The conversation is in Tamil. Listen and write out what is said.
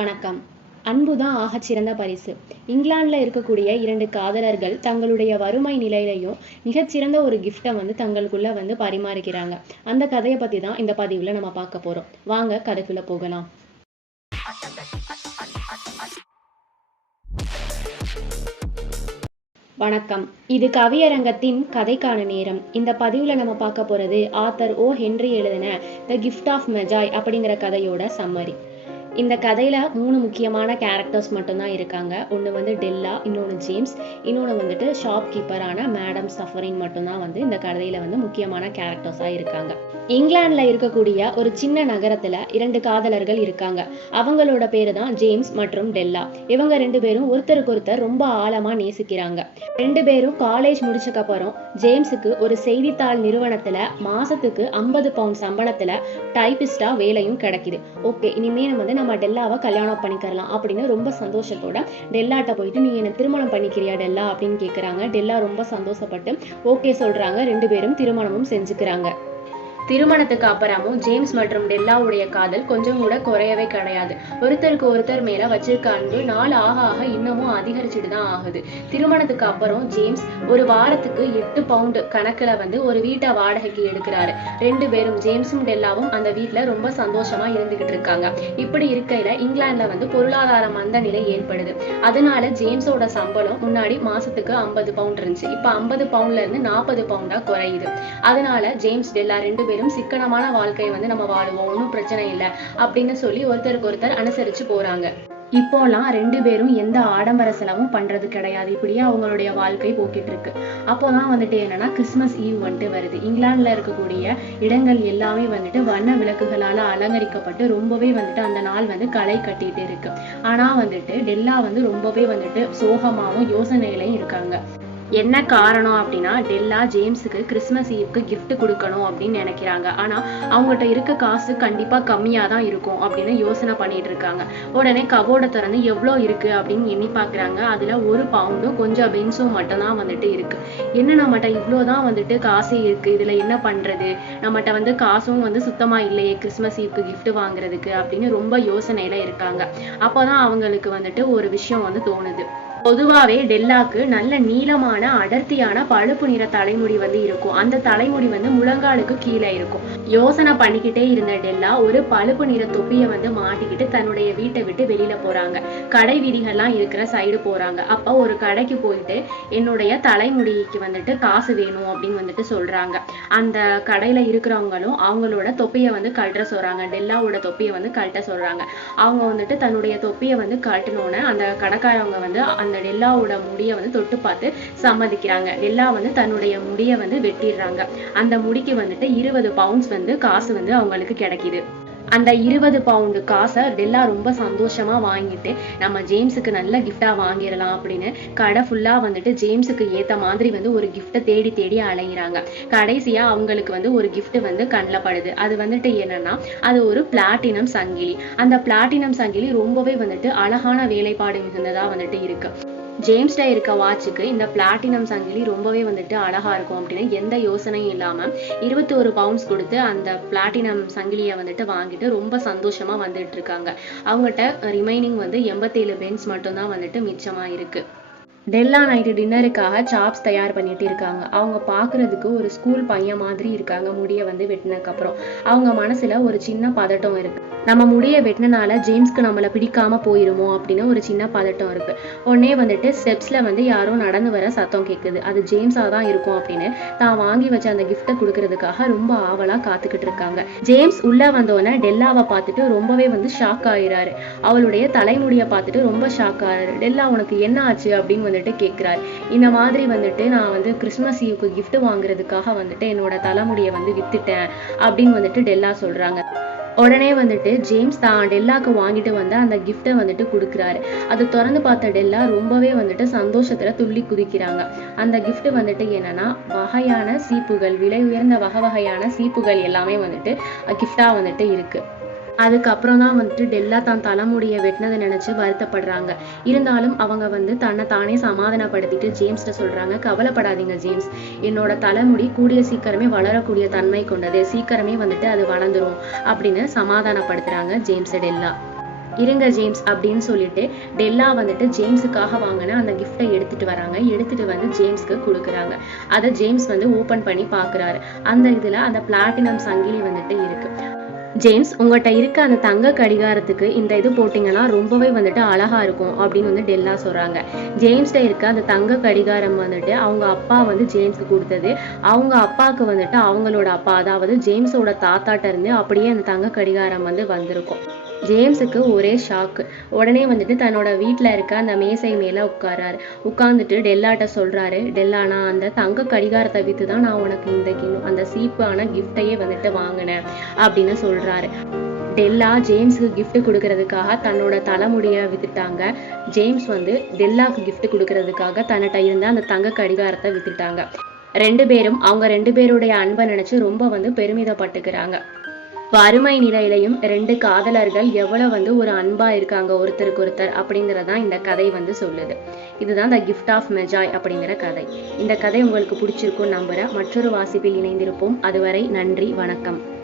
வணக்கம். அன்புதான் ஆகச் சிறந்த பரிசு. இங்கிலாந்துல இருக்கக்கூடிய இரண்டு காதலர்கள் தங்களுடைய வறுமை நிலையிலையும் மிகச்சிறந்த ஒரு கிஃப்டை வந்து தங்களுக்குள்ள வந்து பரிமாறிக்கிறாங்க. அந்த கதையை பத்தி தான் இந்த பதிவுல நம்ம பார்க்க போறோம். வாங்க கதைக்குள்ள போகலாம். வணக்கம். இது கவியரங்கத்தின் கதைக்கான நேரம். இந்த பதிவுல நம்ம பார்க்க போறது ஆத்தர் ஓ ஹென்றி எழுதின த கிஃப்ட் ஆஃப் மெஜாய் அப்படிங்கிற கதையோட சம்மரி. இந்த கதையில மூணு முக்கியமான கேரக்டர்ஸ் மட்டும்தான் இருக்காங்க. ஒன்று வந்து டெல்லா இன்னொன்று ஜேம்ஸ். இன்னொன்று வந்துட்டு ஷாப் கீப்பரான மேடம் சஃபரின் மட்டும்தான் வந்து இந்த கதையில வந்து முக்கியமான கேரக்டர்ஸாக இருக்காங்க. இங்கிலாந்துல இருக்கக்கூடிய ஒரு சின்ன நகரத்துல இரண்டு காதலர்கள் இருக்காங்க. அவங்களோட பேரு தான் ஜேம்ஸ் மற்றும் டெல்லா. இவங்க ரெண்டு பேரும் ஒருத்தருக்கு ஒருத்தர் ரொம்ப ஆழமா நேசிக்கிறாங்க. ரெண்டு பேரும் காலேஜ் முடிச்சக்கு அப்புறம் ஜேம்ஸுக்கு ஒரு செய்தித்தாள் நிறுவனத்துல மாசத்துக்கு ஐம்பது பவுண்ட் சம்பளத்துல டைபிஸ்டா வேலையும் கிடைக்குது. ஓகே இனிமே நம்ம வந்து நம்ம டெல்லாவை கல்யாணம் பண்ணிக்கலாம் அப்படின்னு ரொம்ப சந்தோஷத்தோட டெல்லாட்ட போயிட்டு நீ என்ன திருமணம் பண்ணிக்கிறியா டெல்லா? அப்படின்னு கேட்குறாங்க டெல்லா ரொம்ப சந்தோஷப்பட்டு ஓகே சொல்றாங்க. ரெண்டு பேரும் திருமணமும் செஞ்சுக்கிறாங்க. திருமணத்துக்கு அப்புறமும் ஜேம்ஸ் மற்றும் டெல்லாவுடைய காதல் கொஞ்சம் கூட குறையவே கிடையாது. ஒருத்தருக்கு ஒருத்தர் மேல வச்சிருக்க அன்பு நாள் ஆக ஆக இன்னமும் அதிகரிச்சுட்டு தான் ஆகுது. திருமணத்துக்கு அப்புறம் ஜேம்ஸ் ஒரு வாரத்துக்கு எட்டு பவுண்டு கணக்குல வந்து ஒரு வீட்டை வாடகைக்கு எடுக்கிறாரு. ரெண்டு பேரும் ஜேம்ஸும் டெல்லாவும் அந்த வீட்டுல ரொம்ப சந்தோஷமா இருந்துகிட்டு இருக்காங்க. இப்படி இருக்கையில இங்கிலாந்துல வந்து பொருளாதார மந்த நிலை ஏற்படுது. அதனால ஜேம்ஸோட சம்பளம் முன்னாடி மாசத்துக்கு ஐம்பது பவுண்ட் இருந்துச்சு. இப்ப ஐம்பது பவுண்ட்ல இருந்து நாற்பது பவுண்டா குறையுது. அதனால ஜேம்ஸ் டெல்லா ரெண்டு பேரும் சிக்கனமான வாழ்க்கையை வந்து நம்ம வாழுவோம். ஒன்றும் பிரச்சனை இல்லை. அப்படின்னு சொல்லி ஒருத்தருக்கு ஒருத்தர் அனுசரிச்சு போறாங்க. இப்போலாம் ரெண்டு பேரும் எந்த ஆடம்பர செலவும் பண்றது கிடையாது. இப்படியே அவங்களுடைய வாழ்க்கை போக்கிட்டு இருக்கு. அப்போதான் வந்துட்டு என்னன்னா கிறிஸ்மஸ் ஈவ் வந்துட்டு வருது. இங்கிலாந்துல இருக்கக்கூடிய இடங்கள் எல்லாமே வந்துட்டு வண்ண விளக்குகளால அலங்கரிக்கப்பட்டு ரொம்பவே வந்துட்டு அந்த நாள் வந்து களை கட்டிட்டு இருக்கு. ஆனா வந்துட்டு டெல்லா வந்து ரொம்பவே வந்துட்டு சோகமாவும் யோசனையிலையும் இருக்காங்க. என்ன காரணம் அப்படின்னா டெல்லா ஜேம்ஸுக்கு கிறிஸ்மஸ் ஈவுக்கு கிஃப்ட் கொடுக்கணும் அப்படின்னு நினைக்கிறாங்க. ஆனால் அவங்ககிட்ட இருக்க காசு கண்டிப்பாக கம்மியாக தான் இருக்கும் அப்படின்னு யோசனை பண்ணிட்டு இருக்காங்க. உடனே கபோர்டை திறந்து எவ்வளோ இருக்கு அப்படின்னு எண்ணி பார்க்குறாங்க. அதில் ஒரு பவுண்டும் கொஞ்சம் பென்ஸும் மட்டும்தான் வந்துட்டு இருக்கு. என்ன நம்மகிட்ட இவ்வளோ தான் வந்துட்டு காசு இருக்கு? இதில் என்ன பண்ணுறது நம்மகிட்ட வந்து காசும் வந்து சுத்தமாக இல்லையே கிறிஸ்மஸ் ஈவுக்கு கிஃப்ட் வாங்குறதுக்கு அப்படின்னு ரொம்ப யோசனையில இருக்காங்க. அப்போதான் அவங்களுக்கு வந்துட்டு ஒரு விஷயம் வந்து தோணுது. பொதுவாகவே டெல்லாக்கு நல்ல நீளமான அடர்த்தியான பழுப்பு நிற தலைமுடி வந்து இருக்கும். அந்த தலைமுடி வந்து முழங்காலுக்கு கீழே இருக்கும். யோசனை பண்ணிக்கிட்டே இருந்த டெல்லா ஒரு பழுப்பு நிற தொப்பியை வந்து மாட்டிக்கிட்டு தன்னுடைய வீட்டை விட்டு வெளியில போறாங்க. கடை வீதிகள்லாம் இருக்கிற சைடு போறாங்க. அப்ப ஒரு கடைக்கு போயிட்டு என்னுடைய தலைமுடிக்கு வந்துட்டு காசு வேணும் அப்படின்னு வந்துட்டு சொல்றாங்க. அந்த கடையில இருக்கிறவங்களும் அவங்களோட தொப்பியை வந்து கழட்ட சொல்றாங்க. டெல்லாவோட தொப்பியை வந்து கழட்ட சொல்றாங்க. அவங்க வந்துட்டு தன்னுடைய தொப்பியை வந்து கழட்டணும்னு அந்த கடைக்காரவங்க வந்து அந்த டெல்லாவோட முடியை வந்து தொட்டு பார்த்து சம்மதிக்கிறாங்க. டெல்லா வந்து தன்னுடைய முடியை வந்து வெட்டிடுறாங்க. அந்த முடிக்கு வந்துட்டு இருபது பவுண்ட்ஸ் வந்து காசு வந்து அவங்களுக்கு கிடைக்குது. அந்த இருபது பவுண்டு காசை டெல்லா ரொம்ப சந்தோஷமா வாங்கிட்டு நம்ம ஜேம்ஸுக்கு நல்ல கிஃப்டா வாங்கிடலாம் அப்படின்னு கடை ஃபுல்லா வந்துட்டு ஜேம்ஸுக்கு ஏத்த மாதிரி வந்து ஒரு கிஃப்டை தேடி தேடி அலைகிறாங்க கடைசியா அவங்களுக்கு வந்து ஒரு கிஃப்ட் வந்து கண்ணில் படுது. அது வந்துட்டு என்னன்னா அது ஒரு பிளாட்டினம் சங்கிலி. அந்த பிளாட்டினம் சங்கிலி ரொம்பவே வந்துட்டு அழகான வேலைப்பாடு மிகுந்ததா வந்துட்டு இருக்கு. ஜேம்ஸ்ட இருக்க வாட்சுக்கு இந்த பிளாட்டினம் சங்கிலி ரொம்பவே வந்துட்டு அழகா இருக்கும் அப்படின்னு எந்த யோசனையும் இல்லாம இருபத்தி ஒரு பவுண்ட்ஸ் கொடுத்து அந்த பிளாட்டினம் சங்கிலியை வந்துட்டு வாங்கிட்டு ரொம்ப சந்தோஷமா வந்துட்டு இருக்காங்க. அவங்ககிட்ட ரிமைனிங் வந்து எண்பத்தேழு பென்ஸ் மட்டும்தான் வந்துட்டு மிச்சமா இருக்கு டெல்லா நைட்டு டின்னருக்காக சாப்ஸ் தயார் பண்ணிட்டு இருக்காங்க. அவங்க பார்க்கறதுக்கு ஒரு ஸ்கூல் பையன் மாதிரி இருக்காங்க. முடிய வந்து வெட்டினதுக்கப்புறம். அவங்க மனசுல ஒரு சின்ன பதட்டம் இருக்கு. நம்ம முடிய வெட்டினனால ஜேம்ஸ்க்கு நம்மள பிடிக்காம போயிருமோ அப்படின்னு ஒரு சின்ன பதட்டம் இருக்கு. உடனே வந்துட்டு ஸ்டெப்ஸ்ல வந்து யாரோ நடந்து வர சத்தம் கேட்குது அது ஜேம்ஸா தான் இருக்கும் அப்படின்னு தான் வாங்கி வச்ச அந்த கிஃப்ட்டை கொடுக்கறதுக்காக ரொம்ப ஆவலா காத்துக்கிட்டு இருக்காங்க. ஜேம்ஸ் உள்ள வந்தோடனே டெல்லாவை பார்த்துட்டு ரொம்பவே வந்து ஷாக் ஆயிராரு அவளுடைய தலைமுடியை பார்த்துட்டு ரொம்ப ஷாக் ஆகிறாரு டெல்லா உனக்கு என்ன ஆச்சு? அப்படின்னு வந்துட்டு கேட்குறாரு இந்த மாதிரி வந்துட்டு நான் வந்து கிறிஸ்மஸ் ஈவுக்கு கிஃப்ட் வாங்குறதுக்காக வந்துட்டு என்னோட தலைமுடியை வந்து வித்துட்டேன் அப்படின்னு வந்துட்டு டெல்லா சொல்றாங்க. உடனே வந்துட்டு ஜேம்ஸ் தான் டெல்லாக்கு வாங்கிட்டு வந்த அந்த கிஃப்ட்டை வந்துட்டு கொடுக்குறாரு. அது திறந்து பார்த்த டெல்லா ரொம்பவே வந்துட்டு சந்தோஷத்துல துள்ளி குதிக்கிறாங்க. அந்த கிஃப்ட் வந்துட்டு என்னன்னா வகையான சீப்புகள் விலை உயர்ந்த வகை வகையான சீப்புகள் எல்லாமே வந்துட்டு gift வந்துட்டு இருக்கு. அதுக்கப்புறம் தான் வந்துட்டு டெல்லா தான் தலைமுடியை வெட்டினதை நினைச்சு வருத்தப்படுறாங்க. இருந்தாலும் அவங்க வந்து தன்னை தானே சமாதானப்படுத்திட்டு ஜேம்ஸ்ட சொல்றாங்க கவலைப்படாதீங்க ஜேம்ஸ். என்னோட தலைமுடி கூடிய சீக்கிரமே வளரக்கூடிய தன்மை கொண்டது. சீக்கிரமே வந்துட்டு அது வளர்ந்துரும் அப்படின்னு சமாதானப்படுத்துறாங்க ஜேம்ஸ் டெல்லா. இருங்க ஜேம்ஸ் அப்படின்னு சொல்லிட்டு டெல்லா வந்துட்டு ஜேம்ஸுக்காக வாங்கின அந்த கிஃப்டை எடுத்துட்டு வராங்க. எடுத்துட்டு வந்து ஜேம்ஸ்க்கு கொடுக்குறாங்க. அதை ஜேம்ஸ் வந்து ஓபன் பண்ணி பாக்குறாரு அந்த இதுல அந்த பிளாட்டினம் சங்கிலி வந்துட்டு இருக்கு. ஜேம்ஸ் உங்கள்கிட்ட இருக்க அந்த தங்க கடிகாரத்துக்கு இந்த இது போட்டிங்கன்னா ரொம்பவே வந்துட்டு அழகா இருக்கும் அப்படின்னு வந்து டெல்லா சொல்றாங்க. ஜேம்ஸ்ட இருக்க அந்த தங்க கடிகாரம் வந்துட்டு அவங்க அப்பா வந்து ஜேம்ஸ்க்கு கொடுத்தது. அவங்க அப்பாவுக்கு வந்துட்டு அவங்களோட அப்பா அதாவது ஜேம்ஸோட தாத்தாட்ட இருந்து அப்படியே அந்த தங்க கடிகாரம் வந்து வந்திருக்கும். ஜேம்ஸுக்கு ஒரே ஷாக்கு உடனே வந்துட்டு தன்னோட வீட்டில் இருக்க அந்த மேசை மேலே உட்காராரு உட்காந்துட்டு டெல்லாட்ட சொல்றாரு டெல்லா நான் அந்த தங்க கடிகாரத்தை விற்று தான் நான் உனக்கு இந்த கிணு- அந்த சீப்பான கிஃப்டையே வந்துட்டு வாங்கினேன் அப்படின்னு சொல்றாரு. டெல்லா ஜேம்ஸுக்கு கிஃப்ட் கொடுக்கறதுக்காக தன்னோட தலைமுடியை வித்துட்டாங்க. ஜேம்ஸ் வந்து டெல்லாக்கு கிஃப்ட் கொடுக்கறதுக்காக தன்னிட்ட இருந்த அந்த தங்க கடிகாரத்தை வித்துட்டாங்க. ரெண்டு பேரும் அவங்க ரெண்டு பேருடைய அன்பை நினைச்சு ரொம்ப வந்து பெருமிதப்பட்டுக்கிறாங்க. வறுமை நிலையிலையும் ரெண்டு காதலர்கள் எவ்வளவு வந்து ஒரு அன்பாக இருக்காங்க ஒருத்தருக்கு ஒருத்தர் அப்படிங்கிறதான் இந்த கதை வந்து சொல்லுது. இதுதான் த கிஃப்ட் ஆஃப் மெஜாய் அப்படிங்கிற கதை. இந்த கதை உங்களுக்கு பிடிச்சிருக்கும் நம்புகிறேன் மற்றொரு வாசிப்பில் இணைந்திருப்போம். அதுவரை நன்றி வணக்கம்.